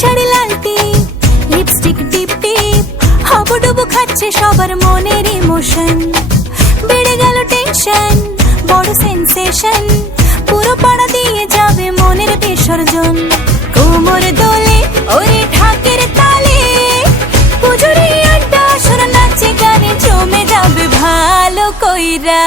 শাড়ি, লাল টিপ lipstick টিপ টিপ। হাবুডুবু খাচ্ছে সবার মনের ইমোশন বেড়ে গেল টেনশন বড় সেন্সেশন পুরো পাড়া দিয়ে যাবে মনের বিসর্জন। কোমর দোলে, ওরে ঢাকের তালে। পুজোরি আড্ডা সুর নাচে গানে জমে যাবে ভালো কইরা।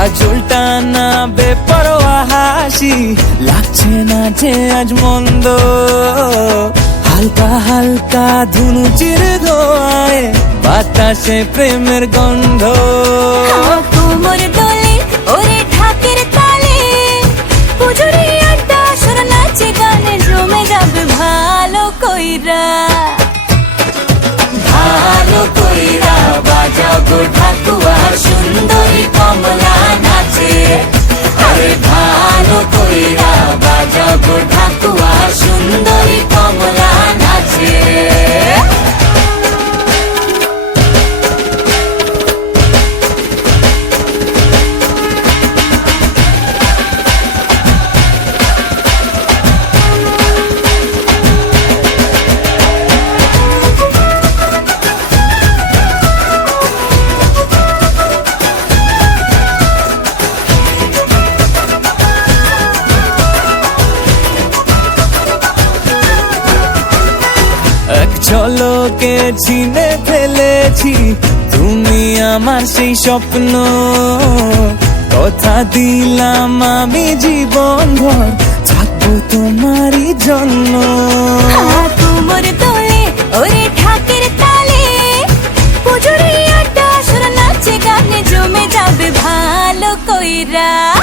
কাজলটা না বেপরোয়া হাসি লাগছে না যে আজ মন্দ। হালকা হালকা ধুনুচির ধোয়ায় বাতাসে প্রেমের গন্ধ। ঝলকে ছিনে ফেলেছি। তুমি আমার সেই স্বপ্ন। কথা দিলাম আমি জীবন ভর, থাকব তোমারই জন্য। হ্যাঁ, তোমার তোলে, ওরে ঠাকের তালে। পুজোর আড্ডা, সুর নাচে, গানে জমে যাবে ভালো কইরা।